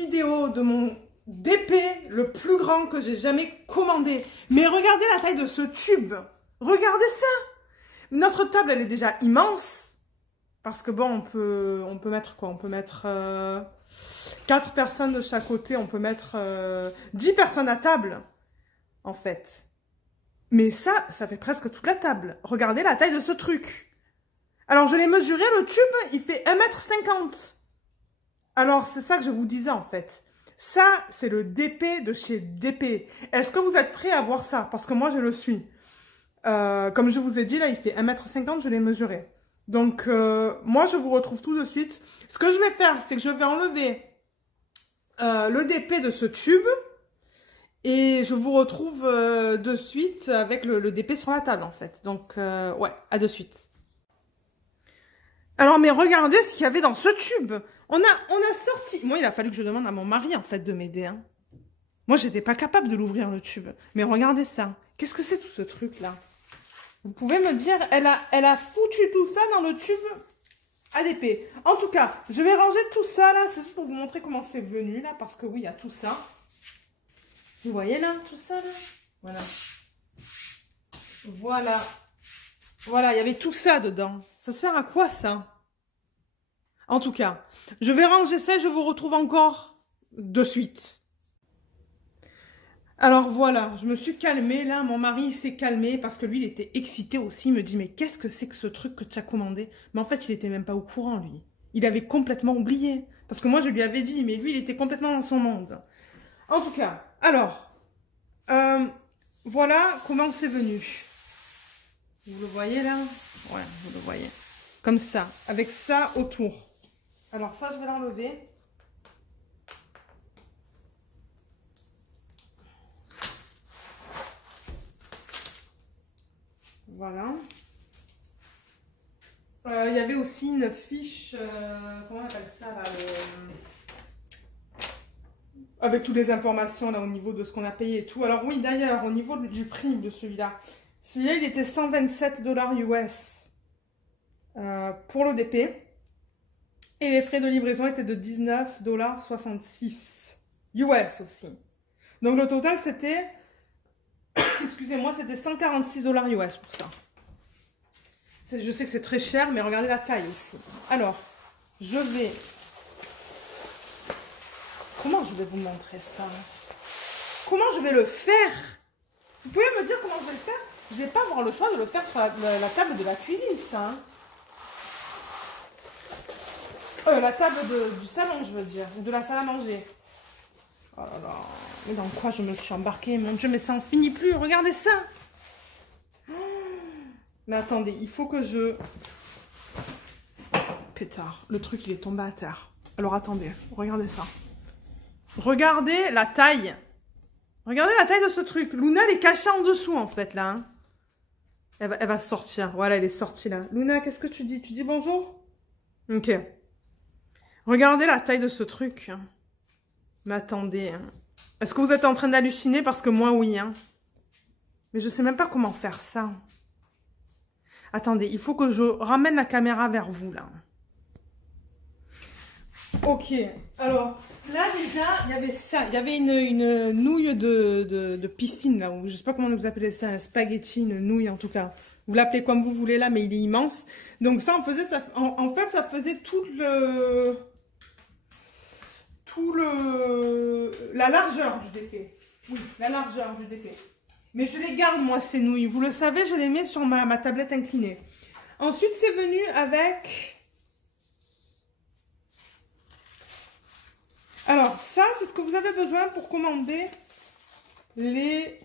vidéo de mon DP le plus grand que j'ai jamais commandé. Mais regardez la taille de ce tube. Regardez ça. Notre table, elle est déjà immense. Parce que bon, on peut mettre quoi? On peut mettre 4 personnes de chaque côté. On peut mettre 10 personnes à table, en fait. Mais ça fait presque toute la table. Regardez la taille de ce truc. Alors, je l'ai mesuré, le tube, il fait 1,50 m. Alors, c'est ça que je vous disais, en fait. Ça, c'est le DP de chez DP. Est-ce que vous êtes prêts à voir ça? Parce que moi, je le suis. Comme je vous ai dit, là, il fait 1,50 m, je l'ai mesuré. Donc, moi, je vous retrouve tout de suite. Ce que je vais faire, c'est que je vais enlever le DP de ce tube. Et je vous retrouve de suite avec le DP sur la table, en fait. Donc, ouais, à de suite. Alors, mais regardez ce qu'il y avait dans ce tube. On a sorti... Moi, il a fallu que je demande à mon mari, en fait, de m'aider. Hein. Moi, j'étais pas capable de l'ouvrir, le tube. Mais regardez ça. Qu'est-ce que c'est tout ce truc-là? Vous pouvez me dire, elle a foutu tout ça dans le tube ADP. En tout cas, je vais ranger tout ça, là. C'est juste pour vous montrer comment c'est venu, là. Parce que oui, il y a tout ça. Vous voyez, là, tout ça, là? Voilà. Voilà. Voilà, il y avait tout ça dedans. Ça sert à quoi, ça? En tout cas, je vais ranger ça et je vous retrouve encore de suite. Alors voilà, je me suis calmée là. Mon mari s'est calmé parce que lui, il était excité aussi. Il me dit, mais qu'est-ce que c'est que ce truc que tu as commandé? Mais en fait, il n'était même pas au courant, lui. Il avait complètement oublié. Parce que moi, je lui avais dit, mais lui, il était complètement dans son monde. En tout cas, alors, voilà comment c'est venu. Vous le voyez là? Ouais, vous le voyez. Comme ça, avec ça autour. Alors ça, je vais l'enlever. Voilà. Il y avait aussi une fiche, comment on appelle ça là, avec toutes les informations là au niveau de ce qu'on a payé et tout. Alors oui, d'ailleurs, au niveau du prix de celui-là, celui-là, il était 127 $ US pour le DP. Et les frais de livraison étaient de 19,66 $ US aussi. Donc le total, c'était, excusez-moi, c'était 146 $ US pour ça. Je sais que c'est très cher, mais regardez la taille aussi. Alors, je vais... Comment je vais vous montrer ça? Comment je vais le faire? Vous pouvez me dire comment je vais le faire? Je ne vais pas avoir le choix de le faire sur la table de la cuisine, ça. Hein. La table du salon, je veux dire. Ou de la salle à manger. Oh là là. Mais dans quoi je me suis embarquée? Mon Dieu, mais ça n'en finit plus. Regardez ça. Mais attendez, il faut que je... Pétard. Le truc, il est tombé à terre. Alors attendez, regardez ça. Regardez la taille. Regardez la taille de ce truc. Luna, elle est cachée en dessous, en fait, là. Hein. Elle va sortir. Voilà, elle est sortie, là. Luna, qu'est-ce que tu dis? Tu dis bonjour? Ok. Regardez la taille de ce truc. Mais attendez. Hein. Est-ce que vous êtes en train d'halluciner? Parce que moi, oui. Hein. Mais je ne sais même pas comment faire ça. Attendez, il faut que je ramène la caméra vers vous, là. Ok. Alors, là, déjà, il y avait ça. Il y avait une nouille de piscine, là. Ou je ne sais pas comment vous appelez ça. Un spaghetti, une nouille, en tout cas. Vous l'appelez comme vous voulez, là, mais il est immense. Donc, ça, on faisait ça. En fait, ça faisait la largeur du DP. Oui, la largeur du DP. Mais je les garde, moi, ces nouilles. Vous le savez, je les mets sur ma tablette inclinée. Ensuite, c'est venu avec... Alors, ça, c'est ce que vous avez besoin pour commander les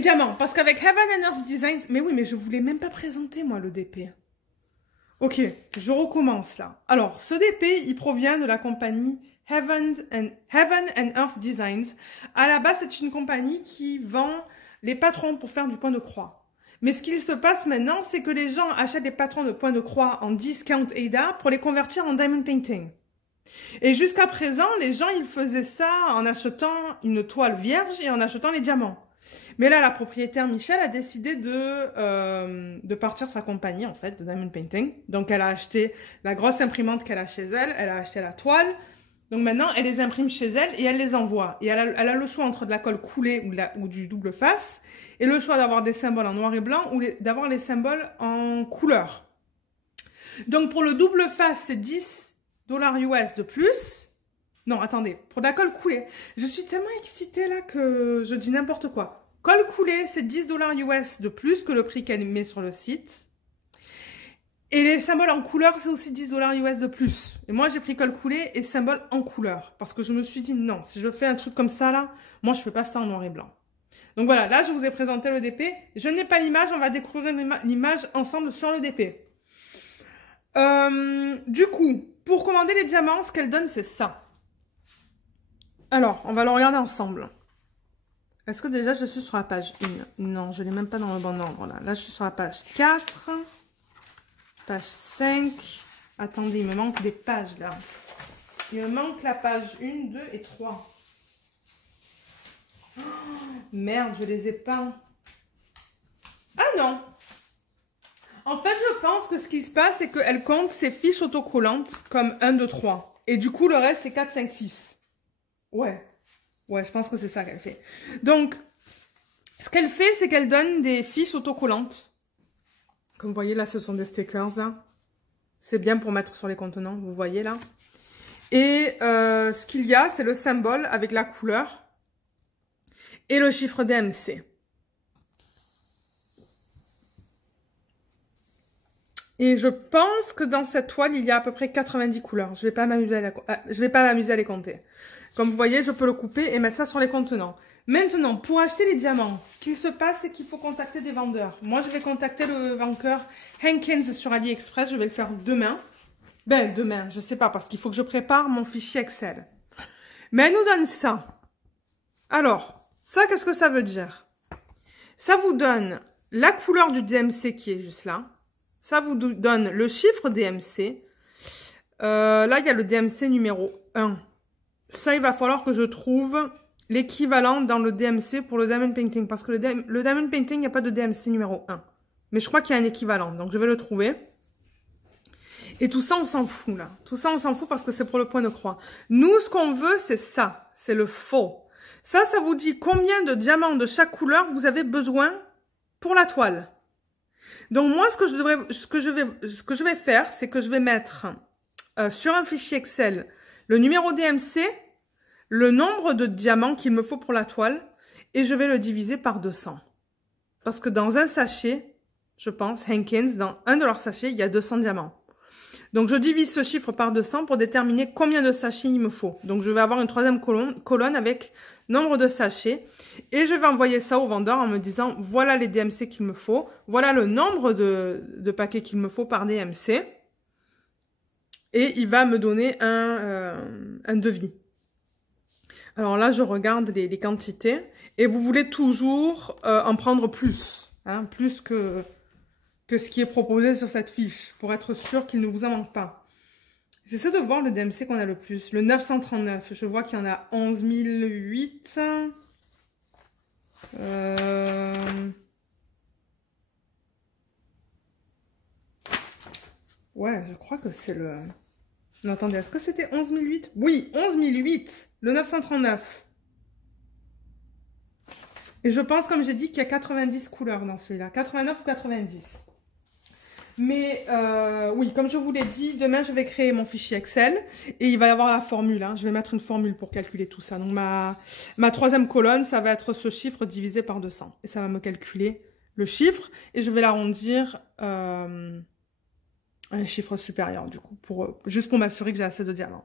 diamants. Parce qu'avec Heaven and Earth Designs... Mais oui, mais je ne vous l'ai même pas présenté, moi, le DP. Ok, je recommence, là. Alors, ce DP, il provient de la compagnie... Heaven and Earth Designs. À la base, c'est une compagnie qui vend les patrons pour faire du point de croix. Mais ce qu'il se passe maintenant, c'est que les gens achètent les patrons de point de croix en discount ADA pour les convertir en diamond painting. Et jusqu'à présent, les gens, ils faisaient ça en achetant une toile vierge et en achetant les diamants. Mais là, la propriétaire Michel a décidé de partir s'accompagner, en fait, de Diamond Painting. Donc, elle a acheté la grosse imprimante qu'elle a chez elle, elle a acheté la toile. Donc, maintenant, elle les imprime chez elle et elle les envoie. Et elle a le choix entre de la colle coulée ou du double face, et le choix d'avoir des symboles en noir et blanc ou d'avoir les symboles en couleur. Donc, pour le double face, c'est 10 $ US de plus. Non, attendez, pour de la colle coulée. Je suis tellement excitée là que je dis n'importe quoi. Colle coulée, c'est 10 $ US de plus que le prix qu'elle met sur le site. Et les symboles en couleur, c'est aussi 10 $ US de plus. Et moi, j'ai pris colle coulée et symboles en couleur. Parce que je me suis dit, non, si je fais un truc comme ça là, moi, je fais pas ça en noir et blanc. Donc voilà, là, je vous ai présenté le DP. Je n'ai pas l'image, on va découvrir l'image ensemble sur le DP. Du coup, pour commander les diamants, ce qu'elle donne, c'est ça. Alors, on va le regarder ensemble. Est-ce que déjà je suis sur la page 1? Non, je ne l'ai même pas dans le bon ordre. Là, je suis sur la page 4. Page 5. Attendez, il me manque des pages là. Il me manque la page 1, 2 et 3. Oh, merde, je les ai pas. Ah non! En fait, je pense que ce qui se passe, c'est qu'elle compte ses fiches autocollantes comme 1, 2, 3. Et du coup, le reste, c'est 4, 5, 6. Ouais, je pense que c'est ça qu'elle fait. Donc, ce qu'elle fait, c'est qu'elle donne des fiches autocollantes. Comme vous voyez, là, ce sont des stickers, là. C'est bien pour mettre sur les contenants, vous voyez, là. Et ce qu'il y a, c'est le symbole avec la couleur et le chiffre DMC. Et je pense que dans cette toile, il y a à peu près 90 couleurs. Je vais pas m'amuser à les compter. Comme vous voyez, je peux le couper et mettre ça sur les contenants. Maintenant, pour acheter les diamants, ce qui se passe, c'est qu'il faut contacter des vendeurs. Moi, je vais contacter le vendeur Hankins sur AliExpress. Je vais le faire demain. Ben, demain, je sais pas, parce qu'il faut que je prépare mon fichier Excel. Mais elle nous donne ça. Alors, ça, qu'est-ce que ça veut dire? Ça vous donne la couleur du DMC qui est juste là. Ça vous donne le chiffre DMC. Là, il y a le DMC numéro 1. Ça, il va falloir que je trouve l'équivalent dans le DMC pour le Diamond Painting. Parce que le Diamond Painting, il n'y a pas de DMC numéro 1. Mais je crois qu'il y a un équivalent. Donc, je vais le trouver. Et tout ça, on s'en fout, là. Tout ça, on s'en fout parce que c'est pour le point de croix. Nous, ce qu'on veut, c'est ça. C'est le faux. Ça, ça vous dit combien de diamants de chaque couleur vous avez besoin pour la toile. Donc, moi, ce que je vais faire, c'est que je vais mettre sur un fichier Excel le numéro DMC, le nombre de diamants qu'il me faut pour la toile, et je vais le diviser par 200. Parce que dans un sachet, je pense, Hankins, dans un de leurs sachets, il y a 200 diamants. Donc, je divise ce chiffre par 200 pour déterminer combien de sachets il me faut. Donc, je vais avoir une troisième colonne avec nombre de sachets. Et je vais envoyer ça au vendeur en me disant, voilà les DMC qu'il me faut. Voilà le nombre de paquets qu'il me faut par DMC. Et il va me donner un devis. Alors là, je regarde les quantités. Et vous voulez toujours en prendre plus. Hein, plus que ce qui est proposé sur cette fiche. Pour être sûr qu'il ne vous en manque pas. J'essaie de voir le DMC qu'on a le plus. Le 939. Je vois qu'il y en a 11 008. Ouais, je crois que c'est le... Non, attendez, est-ce que c'était 11 008? Oui, 11 008, le 939. Et je pense, comme j'ai dit, qu'il y a 90 couleurs dans celui-là. 89 ou 90. Mais oui, comme je vous l'ai dit, demain, je vais créer mon fichier Excel. Et il va y avoir la formule. Hein. Je vais mettre une formule pour calculer tout ça. Donc, ma troisième colonne, ça va être ce chiffre divisé par 200. Et ça va me calculer le chiffre. Et je vais l'arrondir... un chiffre supérieur, du coup, juste pour m'assurer que j'ai assez de diamants.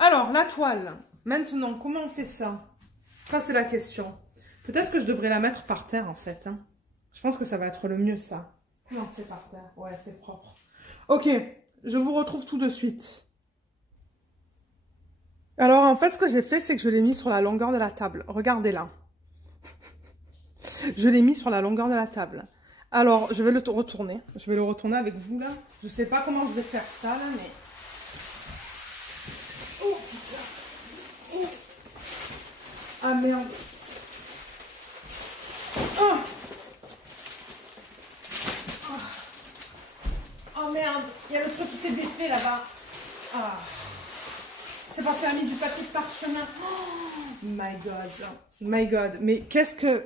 Alors, la toile. Maintenant, comment on fait ça? Ça, c'est la question. Peut-être que je devrais la mettre par terre, en fait. Hein. Je pense que ça va être le mieux, ça. Non, c'est par terre. Ouais, c'est propre. Ok, je vous retrouve tout de suite. Alors, en fait, ce que j'ai fait, c'est que je l'ai mis sur la longueur de la table. Regardez là. Je l'ai mis sur la longueur de la table. Alors, je vais le retourner. Je vais le retourner avec vous, là. Je sais pas comment je vais faire ça, là, mais... Oh, putain. Oh. Ah, merde. c'est défait là-bas. Ah. C'est parce qu'elle a mis du papier de parchemin. Oh my God. My God. Mais qu'est-ce que...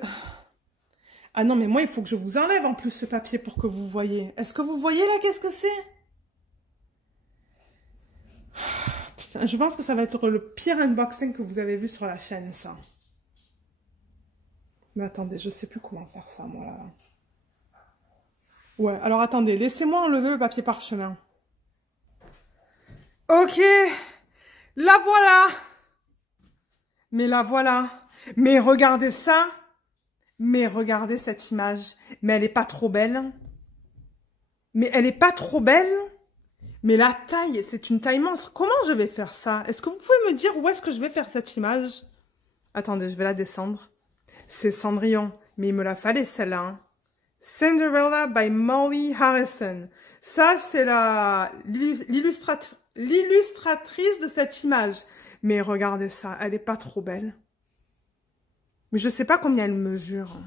Ah non, mais moi, il faut que je vous enlève en plus ce papier pour que vous voyez. Est-ce que vous voyez là, qu'est-ce que c'est? Putain, je pense que ça va être le pire unboxing que vous avez vu sur la chaîne, ça. Mais attendez, je sais plus comment faire ça, moi, là. Ouais, alors attendez, laissez-moi enlever le papier parchemin. Ok, la voilà. Mais la voilà. Mais regardez ça. Mais regardez cette image. Mais elle est pas trop belle. Mais elle est pas trop belle. Mais la taille, c'est une taille monstre. Comment je vais faire ça? Est-ce que vous pouvez me dire où est-ce que je vais faire cette image? Attendez, je vais la descendre. C'est Cendrillon. Mais il me la fallait celle-là. Hein. Cinderella by Molly Harrison. Ça, c'est l'illustratrice de cette image. Mais regardez ça, elle est pas trop belle. Mais je sais pas combien elle mesure.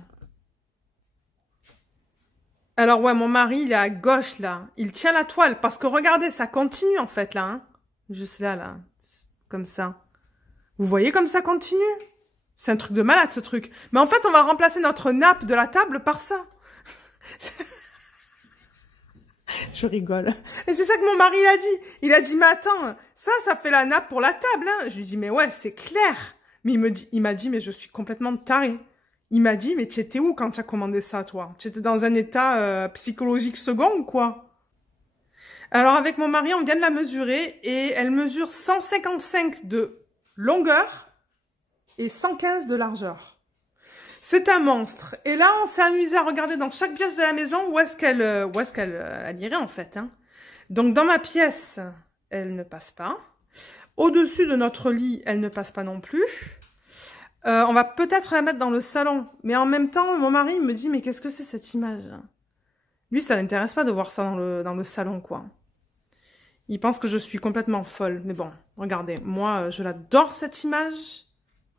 Alors ouais, mon mari, il est à gauche, là. Il tient la toile, parce que regardez, ça continue, en fait, là. Hein. Juste là, là. Comme ça. Vous voyez comme ça continue? C'est un truc de malade, ce truc. Mais en fait, on va remplacer notre nappe de la table par ça. Je rigole. Et c'est ça que mon mari, il a dit. Il a dit, mais attends, ça fait la nappe pour la table. Hein. Je lui dis, mais ouais, c'est clair. Mais il m'a dit, mais je suis complètement tarée. Il m'a dit, mais tu étais où quand tu as commandé ça, toi? Tu étais dans un état psychologique second ou quoi? Alors, avec mon mari, on vient de la mesurer et elle mesure 155 de longueur et 115 de largeur. C'est un monstre. Et là, on s'est amusé à regarder dans chaque pièce de la maison où est-ce qu'elle irait, en fait. Hein. Donc, dans ma pièce, elle ne passe pas. Au-dessus de notre lit, elle ne passe pas non plus. On va peut-être la mettre dans le salon. Mais en même temps, mon mari me dit, mais qu'est-ce que c'est cette image? Lui, ça l'intéresse pas de voir ça dans le salon, quoi. Il pense que je suis complètement folle. Mais bon, regardez, moi, je l'adore, cette image.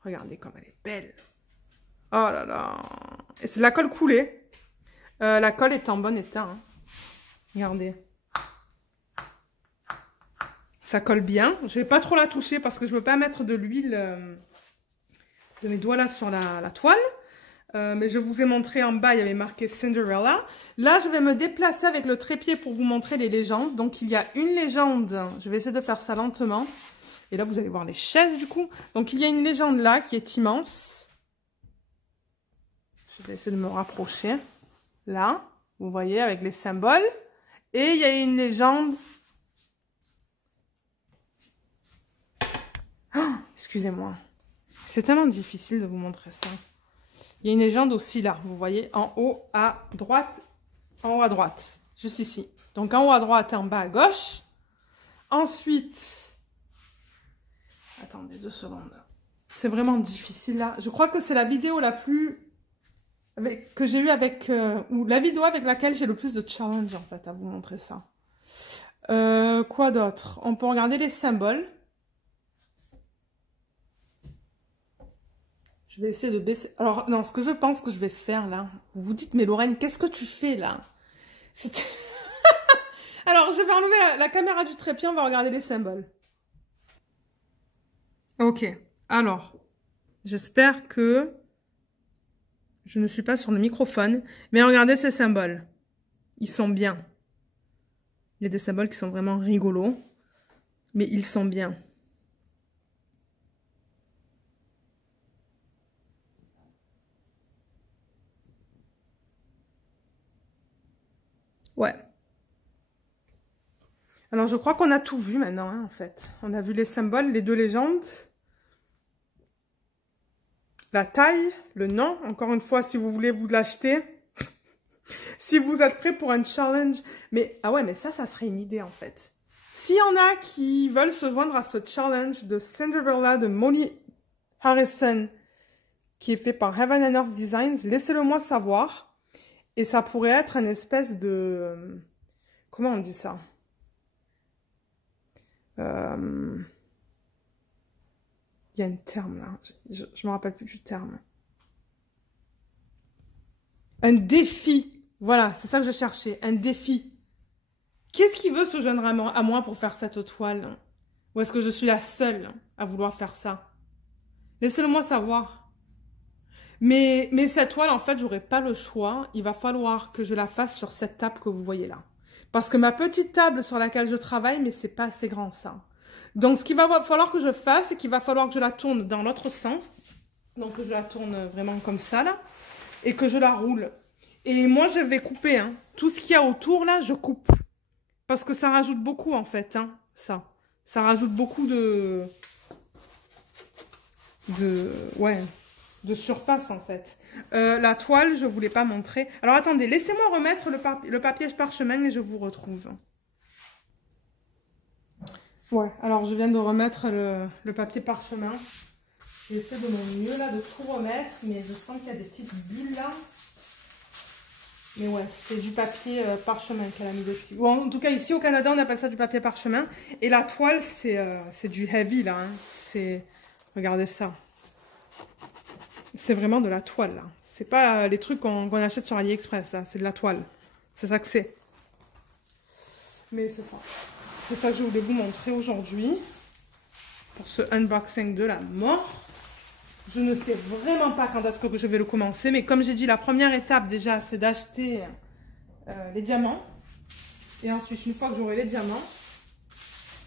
Regardez comme elle est belle. Oh là là. Et c'est de la colle coulée. La colle est en bon état. Hein. Regardez. Ça colle bien. Je vais pas trop la toucher parce que je veux pas mettre de l'huile de mes doigts là sur la toile. Mais je vous ai montré en bas, il y avait marqué Cinderella. Là, je vais me déplacer avec le trépied pour vous montrer les légendes. Donc, il y a une légende. Je vais essayer de faire ça lentement. Et là, vous allez voir les chaises du coup. Donc, il y a une légende là qui est immense. Je vais essayer de me rapprocher. Là, vous voyez, avec les symboles. Et il y a une légende. Oh, excusez-moi. C'est tellement difficile de vous montrer ça. Il y a une légende aussi là, vous voyez, en haut à droite. En haut à droite, juste ici. Donc en haut à droite et en bas à gauche. Ensuite, attendez 2 secondes. C'est vraiment difficile là. Je crois que c'est la vidéo la plus... que j'ai eu avec... ou la vidéo avec laquelle j'ai le plus de challenge, en fait, à vous montrer ça. Quoi d'autre? On peut regarder les symboles. Je vais essayer de baisser... Alors, non, ce que je pense que je vais faire, là... Vous vous dites, mais Lorraine, qu'est-ce que tu fais, là? Alors, je vais enlever la caméra du trépied, on va regarder les symboles. Ok. Alors, j'espère que... je ne suis pas sur le microphone. Mais regardez ces symboles. Ils sont bien. Il y a des symboles qui sont vraiment rigolos. Mais ils sont bien. Ouais. Alors, je crois qu'on a tout vu maintenant, hein, en fait. On a vu les symboles, les 2 légendes. La taille, le nom. Encore une fois, si vous voulez vous l'acheter. Si vous êtes prêts pour un challenge. Mais, ah ouais, mais ça serait une idée, en fait. S'il y en a qui veulent se joindre à ce challenge de Cinderella de Molly Harrison, qui est fait par Heaven and Earth Designs, laissez-le moi savoir. Et ça pourrait être une espèce de... comment on dit ça? Il y a un terme là. Je me rappelle plus du terme. Un défi. Voilà, c'est ça que je cherchais. Un défi. Qu'est-ce qui veut se joindre à moi pour faire cette toile? Ou est-ce que je suis la seule à vouloir faire ça? Laissez-le-moi savoir. Mais cette toile, en fait, j'aurai pas le choix. Il va falloir que je la fasse sur cette table que vous voyez là. Parce que ma petite table sur laquelle je travaille, mais c'est pas assez grand ça. Donc, ce qu'il va falloir que je fasse, c'est qu'il va falloir que je la tourne dans l'autre sens. Donc, je la tourne vraiment comme ça, là. Et que je la roule. Et moi, je vais couper, hein. Tout ce qu'il y a autour, là, je coupe. Parce que ça rajoute beaucoup, en fait, hein, ça. Ça rajoute beaucoup de surface, en fait. La toile, je ne voulais pas montrer. Alors, attendez, laissez-moi remettre le papier parchemin et je vous retrouve. Ouais, alors je viens de remettre le papier parchemin. J'essaie de mon mieux, là, de tout remettre, mais je sens qu'il y a des petites bulles, là. Mais ouais, c'est du papier parchemin qu'elle a mis dessus. Ou en tout cas, ici au Canada, on appelle ça du papier parchemin. Et la toile, c'est du heavy, là. Hein. C'est... Regardez ça. C'est vraiment de la toile, là. C'est pas les trucs qu'on achète sur AliExpress, là. C'est de la toile. C'est ça que c'est. Mais c'est ça. C'est ça que je voulais vous montrer aujourd'hui. Pour ce unboxing de la mort. Je ne sais vraiment pas quand est-ce que je vais le commencer. Mais comme j'ai dit, la première étape, déjà, c'est d'acheter les diamants. Et ensuite, une fois que j'aurai les diamants,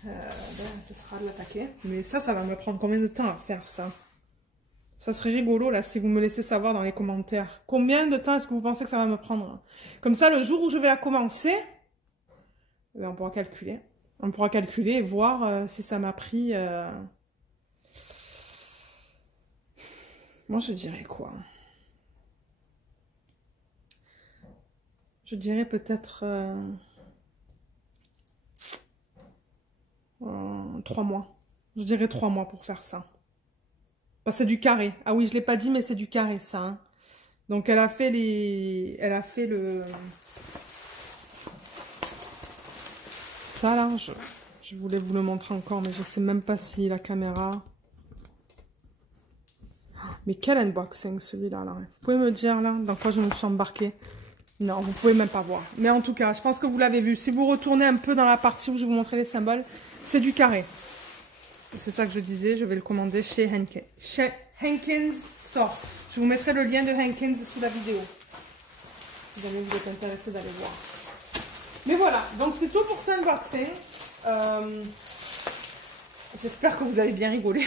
ce sera de l'attaquer. Mais ça va me prendre combien de temps à faire ça? Ça serait rigolo, là, si vous me laissez savoir dans les commentaires. Combien de temps est-ce que vous pensez que ça va me prendre? Comme ça, le jour où je vais la commencer, on pourra calculer. On pourra calculer et voir si ça m'a pris... Moi, je dirais quoi? Je dirais peut-être 3 mois. Je dirais 3 mois pour faire ça. Bah, c'est du carré. Ah oui, je ne l'ai pas dit, mais c'est du carré, ça. Hein. Donc, elle a fait le... Ça, là, je voulais vous le montrer encore, mais je ne sais même pas si la caméra... Mais quel unboxing, celui-là, là. Vous pouvez me dire, là, dans quoi je me suis embarquée? Non, vous pouvez même pas voir. Mais en tout cas, je pense que vous l'avez vu. Si vous retournez un peu dans la partie où je vous montrais les symboles, c'est du carré. C'est ça que je disais, je vais le commander chez Hankins Store. Je vous mettrai le lien de Hankins sous la vidéo. Si jamais vous êtes intéressé d'aller voir. Mais voilà, donc c'est tout pour ce unboxing. J'espère que vous avez bien rigolé.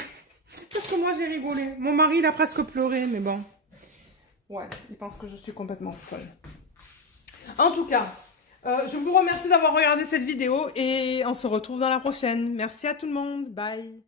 Parce que moi j'ai rigolé. Mon mari il a presque pleuré, mais bon. Ouais, il pense que je suis complètement folle. En tout cas, je vous remercie d'avoir regardé cette vidéo et on se retrouve dans la prochaine. Merci à tout le monde. Bye.